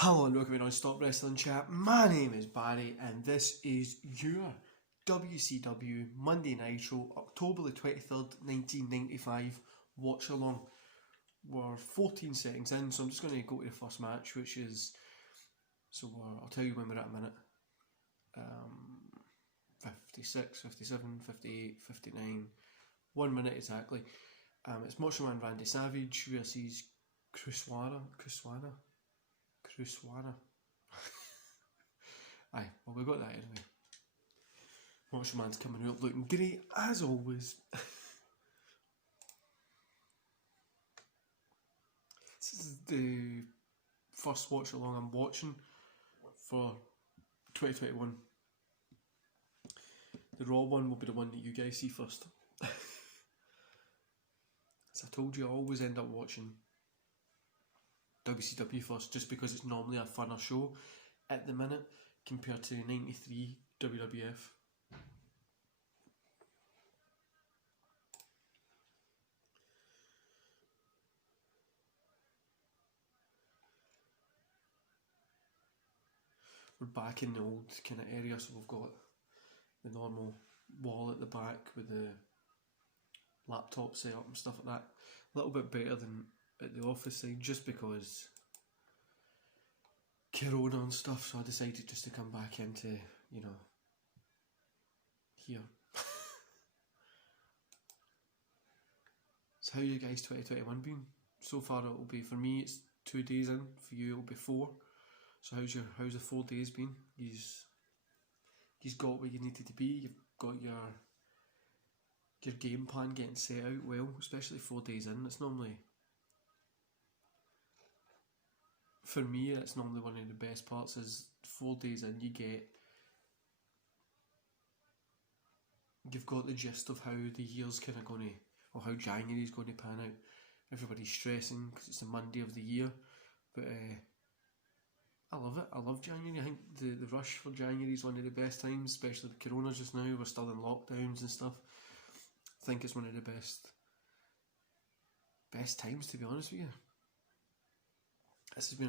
Hello and welcome to Non-Stop Wrestling Chat. My name is Barry and this is your WCW Monday Nitro October the 23rd, 1995 watch along. We're 14 seconds in, so I'm just going to go to the first match, which is, I'll tell you when we're at a minute. 56, 57, 58, 59, 1 minute exactly. It's Macho Man Randy Savage versus Kuswana. Aye, well we got that anyway. Macho Man's coming out looking great as always. This is the first watch along I'm watching for 2021. The Raw one will be the one that you guys see first. As I told you, I always end up watching WCW first, just because it's normally a funner show at the minute compared to 93 WWF. We're back in the old kind of area, so we've got the normal wall at the back with the laptop set up and stuff like that. A little bit better than at the office side, just because Corona and stuff, so I decided just to come back into, here. So how you guys 2021 been? So far it'll be, for me it's 2 days in, for you it'll be 4. So how's the 4 days been? You've got where you needed to be, you've got your game plan getting set out well, especially 4 days in. It's normally, for me, it's normally one of the best parts is 4 days in you've got the gist of how the year's kind of going to, or how January's going to pan out. Everybody's stressing because it's the Monday of the year, but I love it. I love January. I think the rush for January is one of the best times, especially with Corona just now. We're still in lockdowns and stuff. I think it's one of the best times, to be honest with you. This has been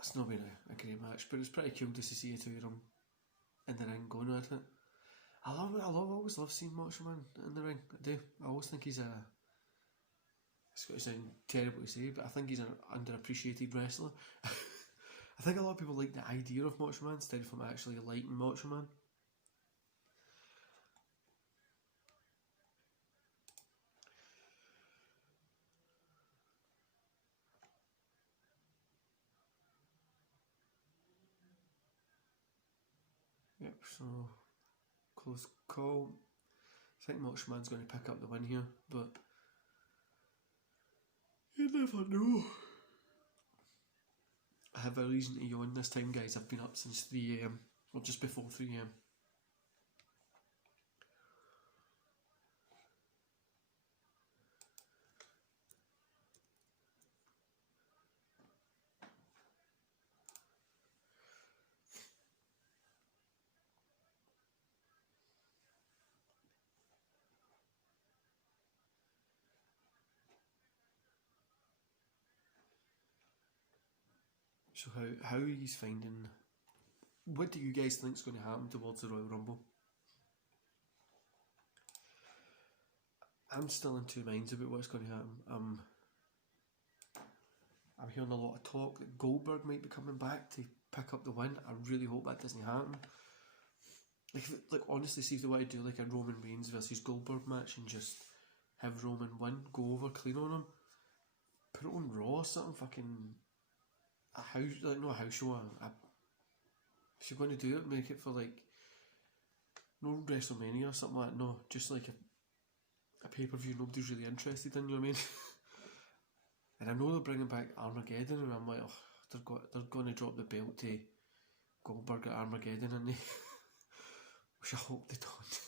it's not been a great match, but it's pretty cool just to see the two of them in the ring going at it. I always love seeing Macho Man in the ring. I do. I always think he's it's going to sound terrible to say, but I think he's an underappreciated wrestler. I think a lot of people like the idea of Macho Man instead of him actually liking Macho Man. Yep, so close call. I think Macho Man's going to pick up the win here, but you never know. I have a reason to yawn this time, guys. I've been up since 3 AM, or just before 3 AM. So how are you finding, what do you guys think is going to happen towards the Royal Rumble? I'm still in two minds about what's going to happen. I'm hearing a lot of talk that Goldberg might be coming back to pick up the win. I really hope that doesn't happen. Like honestly, see if they want to do like a Roman Reigns versus Goldberg match and just have Roman win, go over clean on him, put it on Raw or something, fucking a house, like not a house show. If you're going to do it, make it for like no WrestleMania or something like that. No, just like a pay-per-view nobody's really interested in. You know what I mean? And I know they're bringing back Armageddon, and I'm like, oh, they're going to drop the belt to Goldberg at Armageddon, and they, which I hope they don't.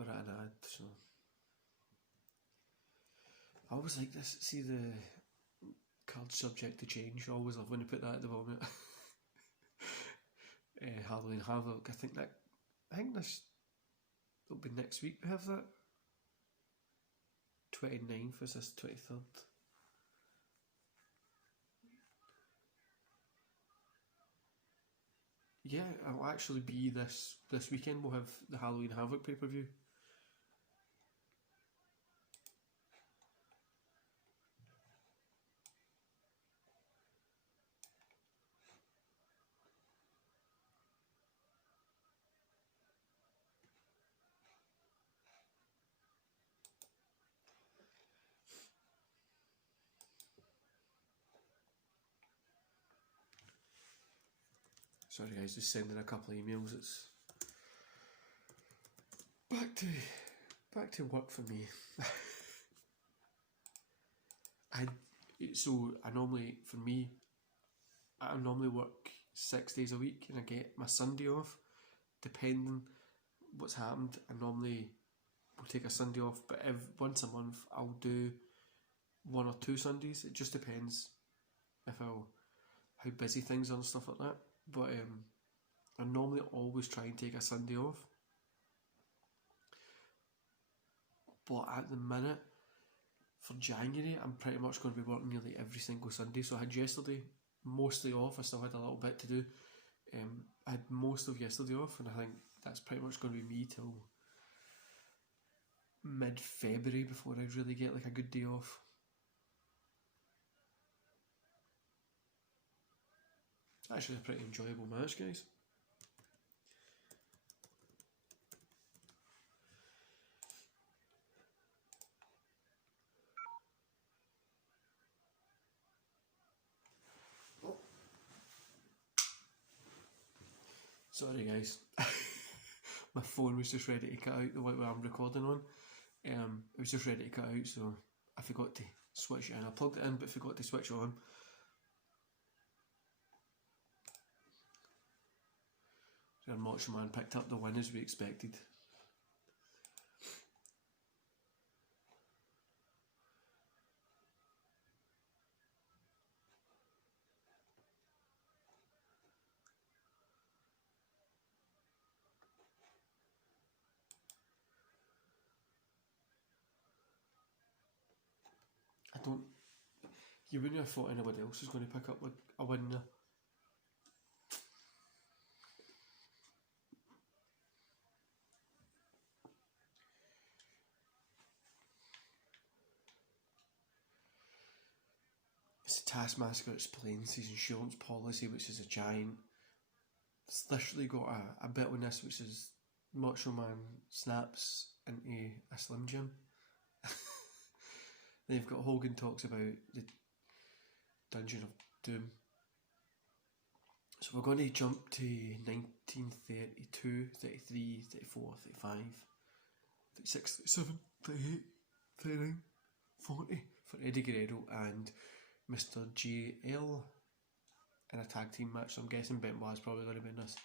we're at an ad, so I always like this. See the card subject to change. I always love when you put that at the moment. Halloween Havoc. I think this will be next week. We have that. 29th is this 23rd. Yeah, it'll actually be this weekend. We'll have the Halloween Havoc pay-per-view. Sorry guys, just sending a couple of emails. It's back to work for me. I normally work 6 days a week and I get my Sunday off. Depending what's happened, I normally will take a Sunday off, but once a month I'll do 1 or 2 Sundays. It just depends how busy things are and stuff like that. But I normally always try and take a Sunday off. But at the minute, for January, I'm pretty much going to be working nearly every single Sunday. So I had yesterday mostly off. I still had a little bit to do. I had most of yesterday off, and I think that's pretty much going to be me till mid-February before I really get like a good day off. Actually a pretty enjoyable match, guys. Sorry guys, my phone was just ready to cut out the one I'm recording on. It was just ready to cut out, so I forgot to switch it in. I plugged it in but forgot to switch it on. So Macho Man picked up the win as we expected. You wouldn't have thought anybody else was going to pick up a win there. It's the Taskmaster explains his insurance policy, which is a giant. It's literally got a bit on this, which is Macho Man snaps into a Slim Jim. Then you've got Hogan talks about the Dungeon of Doom. So we're going to jump to 1932, 33, 34, 35, 36, 37, 38, 39, 40 for Eddie Guerrero and Mr. JL in a tag team match. So I'm guessing Benoit is probably going to be in this.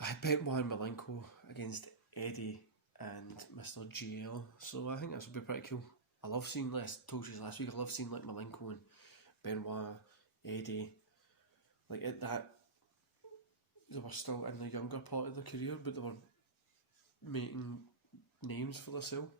I had Benoit and Malenko against Eddie and Mr. JL, so I think this will be pretty cool. I love seeing this. I told you last week, I love seeing like Malenko and Benoit, Eddie, like at that, they were still in the younger part of their career, but they were making names for themselves.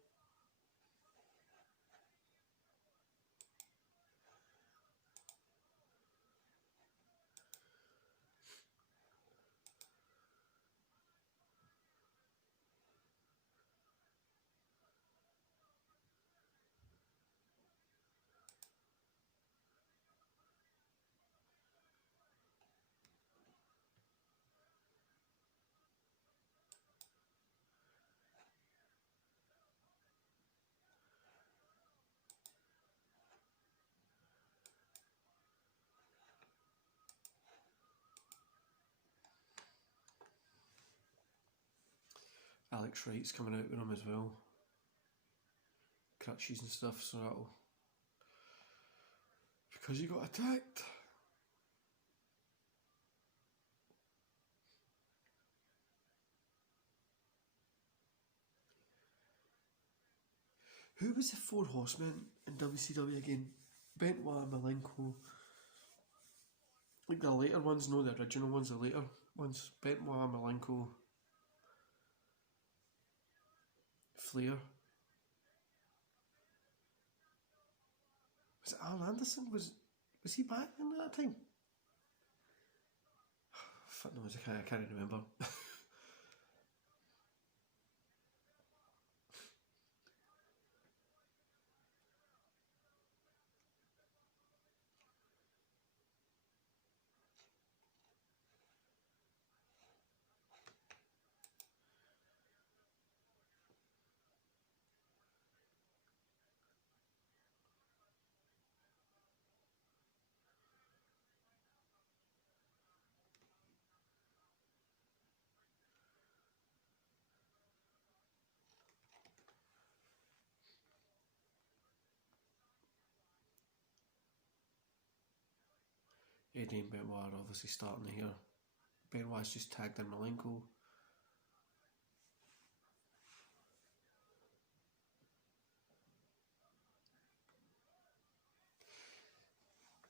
Alex Wright's coming out with him as well. Crutches and stuff, so that'll... Because he got attacked. Who was the four horsemen in WCW again? Benoit, Malenko. Like the later ones, no, the original ones, the later ones. Benoit, Malenko, Flair. Was it Arn Anderson? Was he back in that time? Fuck knows, I can't remember. 'Eddie and Benoit are obviously starting here. Benoit's just tagged in Malenko.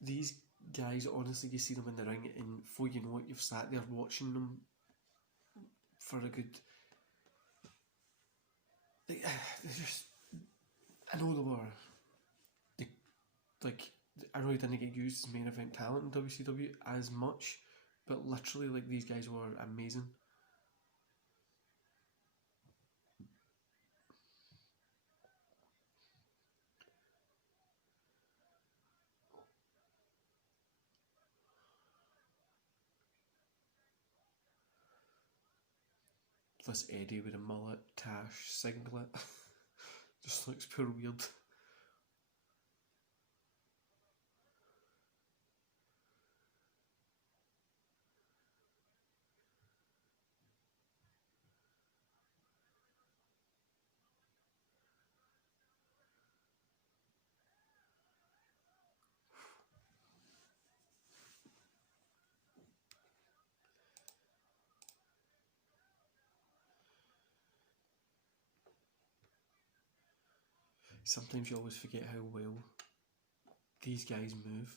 These guys, honestly, you see them in the ring, and before you know it, you've sat there watching them for a good. They just. I know they were. I know he didn't get used as main event talent in WCW as much, but literally, like, these guys were amazing. This Eddie with a mullet, tash, singlet, just looks pure weird. Sometimes you always forget how well these guys move.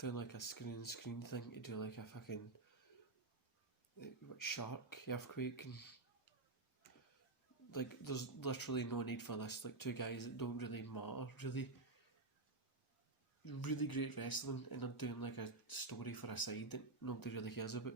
Doing like a screen thing to do like a fucking shark earthquake, and like there's literally no need for this. Like two guys that don't really matter, really great wrestling, and they're doing like a story for a side that nobody really cares about.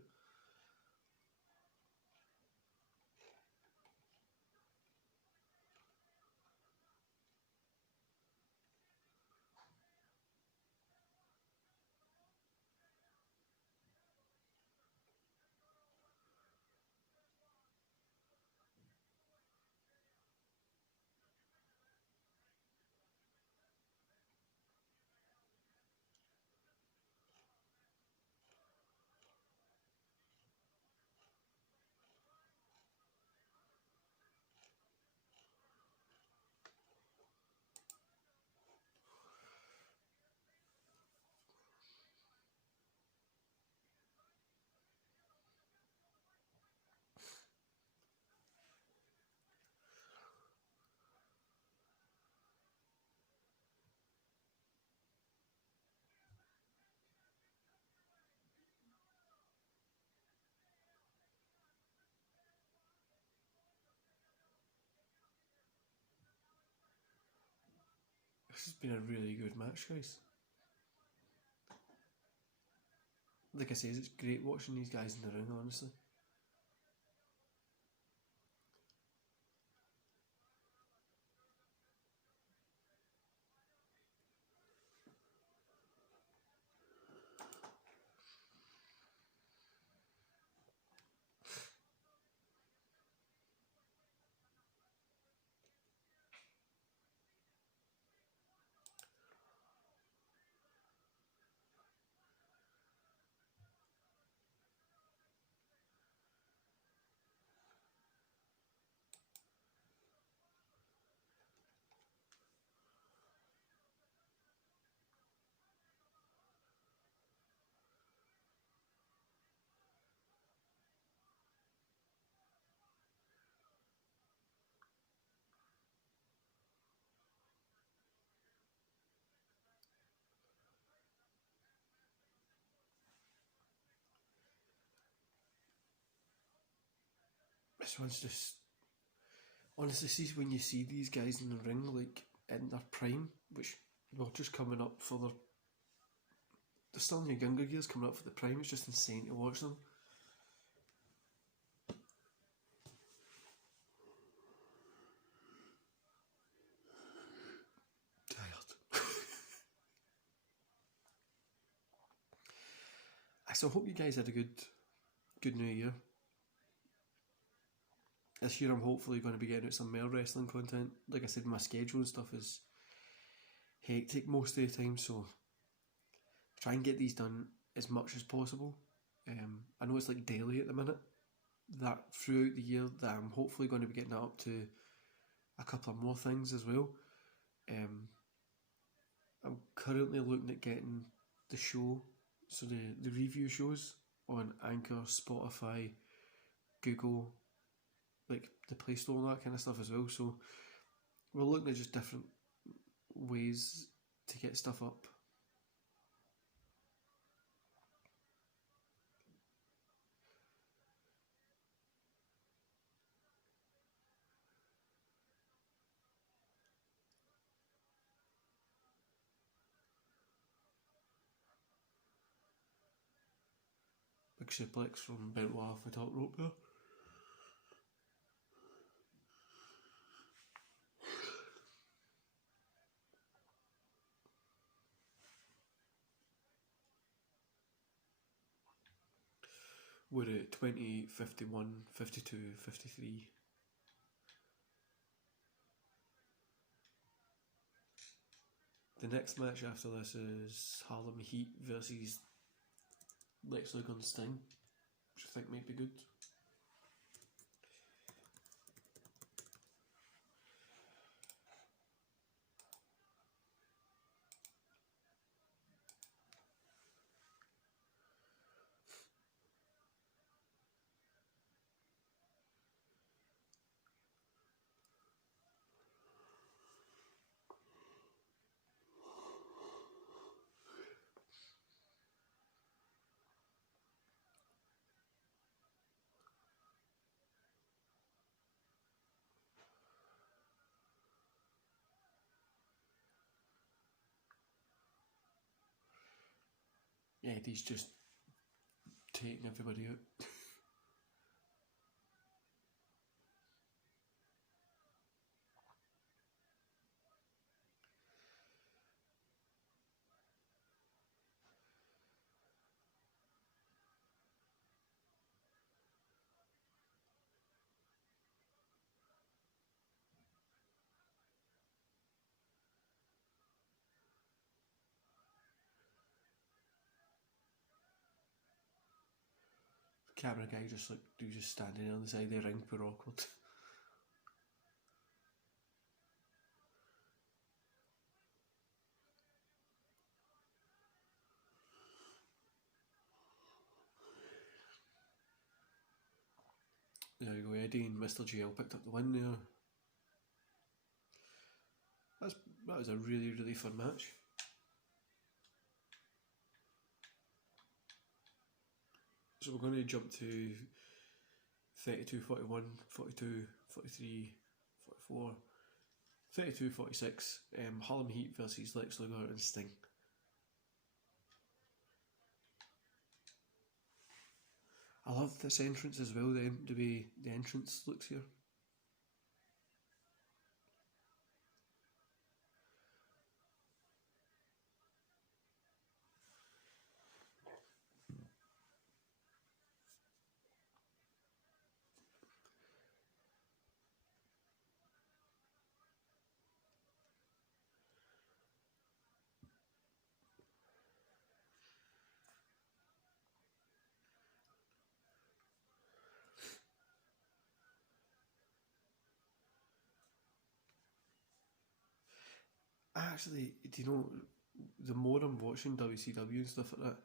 This has been a really good match, guys. Like I say, it's great watching these guys in the ring, honestly. this one's just honestly, see when you see these guys in the ring like in their prime, which they're just coming up for they're still in their younger years coming up for the prime. It's just insane to watch them. So I hope you guys had a good New Year. This year I'm hopefully going to be getting out some more wrestling content. Like I said, my schedule and stuff is hectic most of the time, so try and get these done as much as possible. I know it's like daily at the minute. That throughout the year, that I'm hopefully going to be getting that up to a couple of more things as well. I'm currently looking at getting the show, so the review shows on Anchor, Spotify, Google, like the Play Store and that kind of stuff as well. So we're looking at just different ways to get stuff up. Big suplex from Benoit off the top rope there. We're at 20, 51, 52, 53. The next match after this is Harlem Heat versus Lex Luger and Sting, which I think might be good. Eddie's just taking everybody out. The camera guy just standing on the side of the ring, poor awkward. There you go, Eddie and Mr. GL picked up the win there. That was a really, really fun match. So we're going to jump to 32, 41, 42, 43, 44, 32, 46, Harlem Heat versus Lex Luger and Sting. I love this entrance as well, the way the entrance looks here. Actually, do you know, the more I'm watching WCW and stuff like that,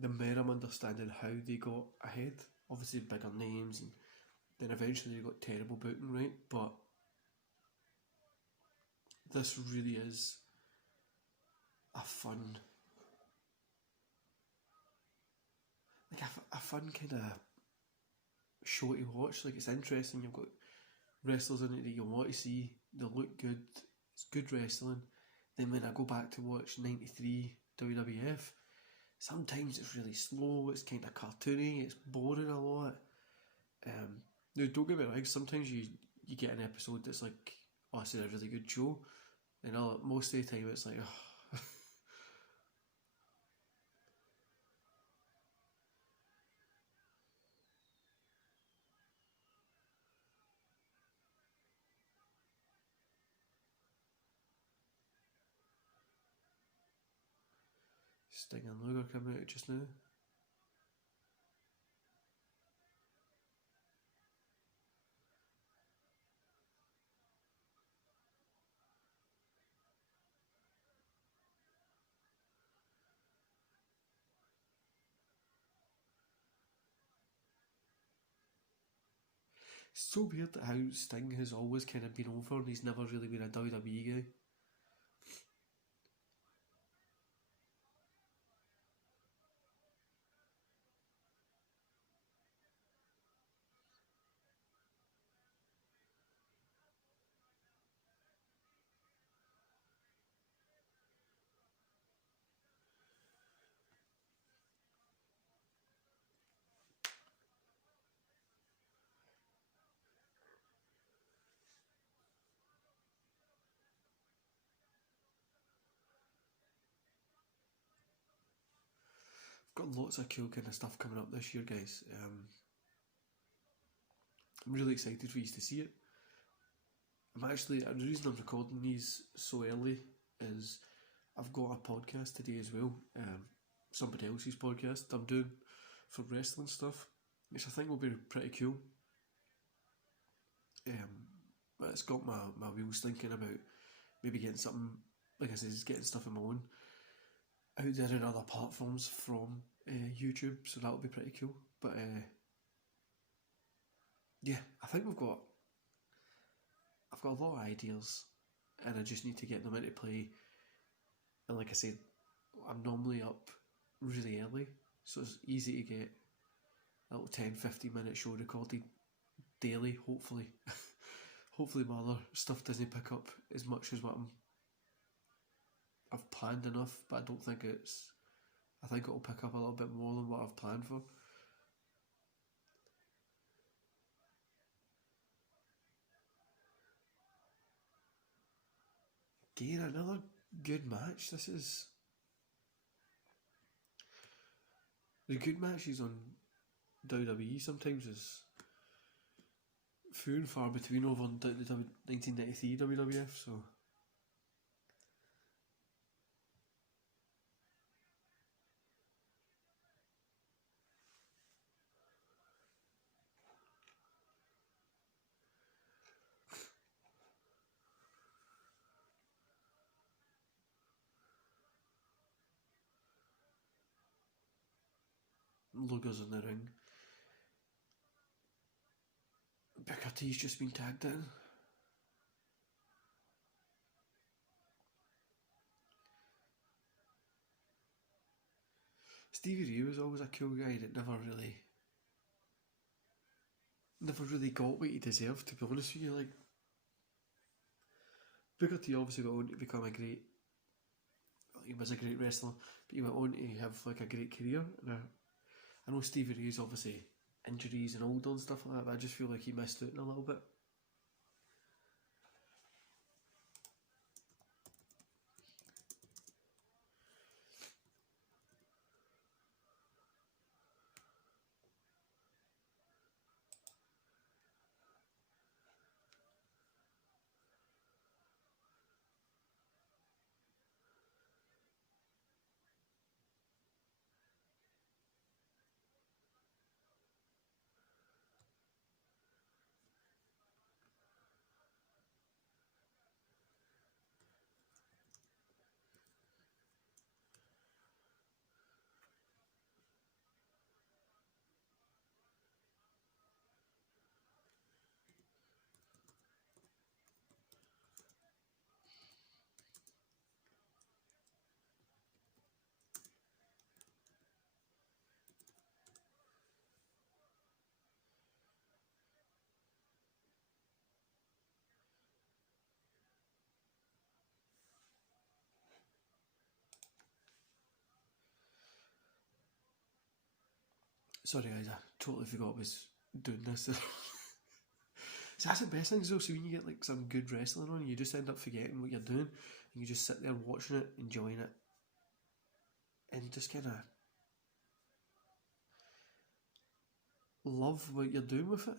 the more I'm understanding how they got ahead. Obviously bigger names, and then eventually they got terrible booking, right? But this really is a fun, like a fun kind of show to watch. Like, it's interesting. You've got wrestlers in it that you want to see. They look good. It's good wrestling. Then when I go back to watch 93 WWF, sometimes it's really slow. It's kind of cartoony. It's boring a lot. No, don't get me wrong. Sometimes you get an episode that's like, oh, this is a really good show, and most of the time it's like, oh. Sting and Luger coming out just now. It's so weird that how Sting has always kind of been over and he's never really been a WWE guy. Got lots of cool kind of stuff coming up this year, guys. I'm really excited for you to see it. The reason I'm recording these so early is I've got a podcast today as well. Somebody else's podcast I'm doing for wrestling stuff, which I think will be pretty cool. But it's got my wheels thinking about maybe getting something, like I said, getting stuff of my own out there in other platforms from YouTube, so that'll be pretty cool. But yeah, I think I've got a lot of ideas, and I just need to get them into play. And like I said, I'm normally up really early, so it's easy to get a little 10-15 minute show recorded daily, hopefully. Hopefully my other stuff doesn't pick up as much as what I've planned enough, but I don't think I think it'll pick up a little bit more than what I've planned for. Again, another good match. The good matches on WWE sometimes is few and far between over on the 1993 WWF, so Luger's in the ring. Booker T's just been tagged in. Stevie Ray was always a cool guy that never really got what he deserved, to be honest with you. Like, Booker T obviously went on to become he was a great wrestler, but he went on to have like a great career. And I know Stevie Ray's obviously injuries and older and stuff like that, but I just feel like he missed out a little bit. Sorry guys, I totally forgot I was doing this. So that's the best thing though, so when you get like some good wrestling on, you just end up forgetting what you're doing and you just sit there watching it, enjoying it, and just kind of love what you're doing with it.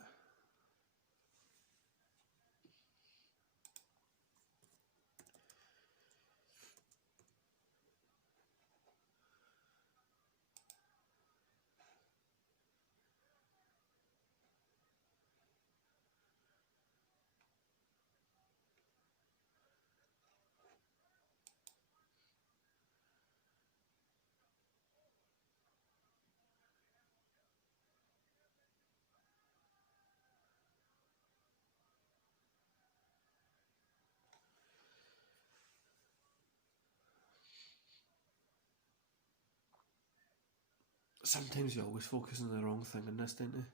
Sometimes you always focus on the wrong thing in this, don't you?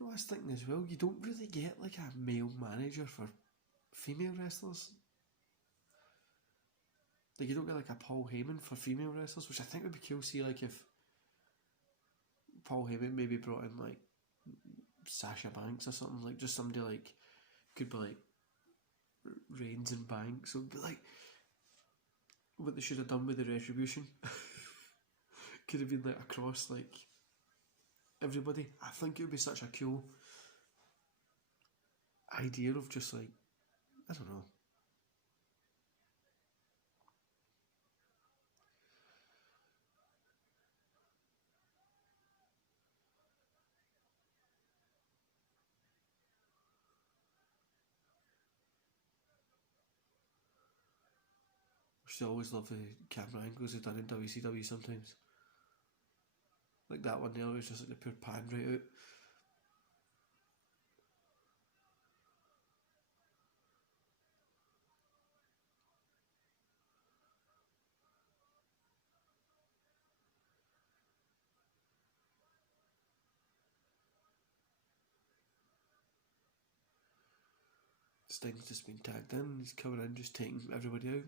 I was thinking as well, you don't really get like a male manager for female wrestlers. Like you don't get like a Paul Heyman for female wrestlers, which I think would be cool. See, like if Paul Heyman maybe brought in like Sasha Banks or something, like just somebody like could be like Reigns and Banks. So it'd be like what they should have done with the Retribution. Could have been like across like everybody. I think it would be such a cool idea of just like, I don't know. I used to always love the camera angles they've done in WCW sometimes. Like that one there was just like the pure pan right out. Sting's just been tagged in, he's coming in just taking everybody out.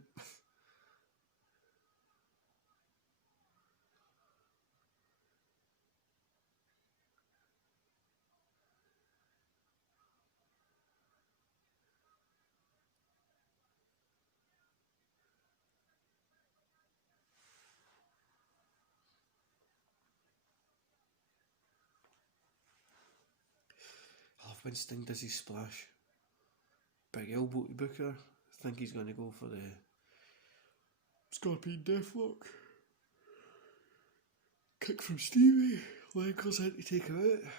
I love when Sting does his splash. Big elbow to Booker. I think he's going to go for the Scorpion Deathlock. Kick from Stevie. Leg goes in to take him out.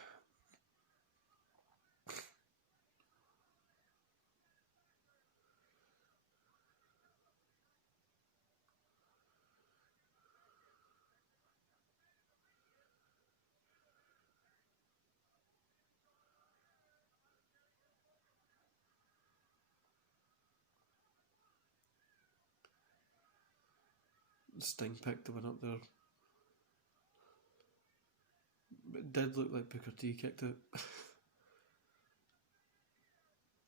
Sting picked the one up there. It did look like Booker T kicked it.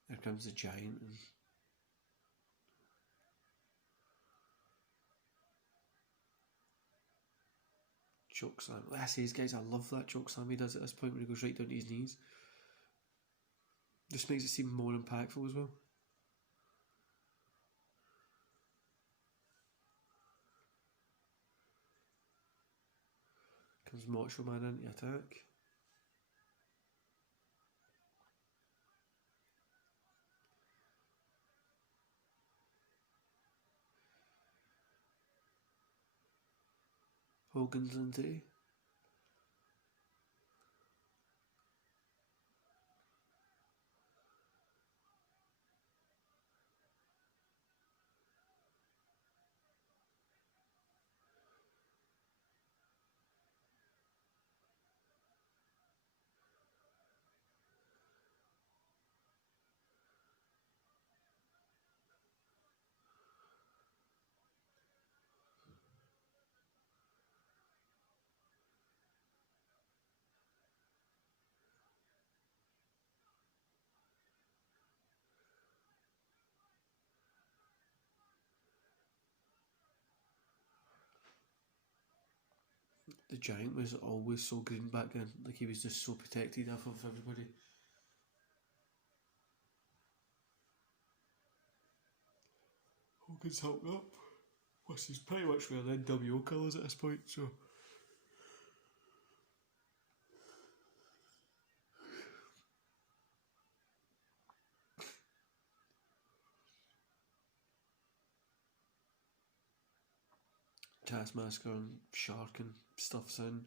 Here comes the Giant and choke slam. I say, guys, I love that choke slam he does at this point when he goes right down to his knees. Just makes it seem more impactful as well. Comes Macho Man into attack. Hogan's into. the Giant was always so green back then. Like, he was just so protected of everybody. Hogan's hulked up. Plus, he's pretty much wearing NWO colours at this point, so. Taskmaster and Shark and stuff's in.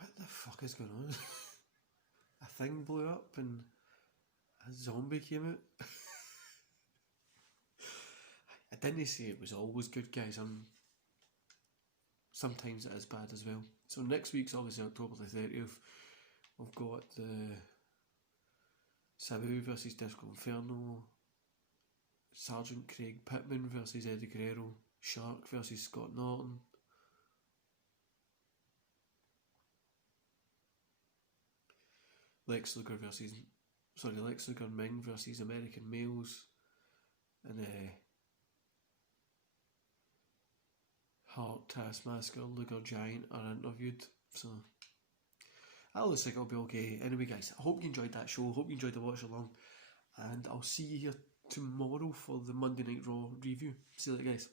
What the fuck is going on? A thing blew up and a zombie came out. I didn't say it was always good, guys. Sometimes it is bad as well. So next week's obviously October the 30th. We've got the Sabu versus Disco Inferno, Sergeant Craig Pittman versus Eddie Guerrero, Shark versus Scott Norton, Lex Luger and Ming versus American Males, and Hart, Taskmasker, Luger, Giant are interviewed. So that looks like it'll be okay. Anyway, guys, I hope you enjoyed that show. Hope you enjoyed the watch along, and I'll see you here tomorrow for the Monday Night Raw review. See you later, guys.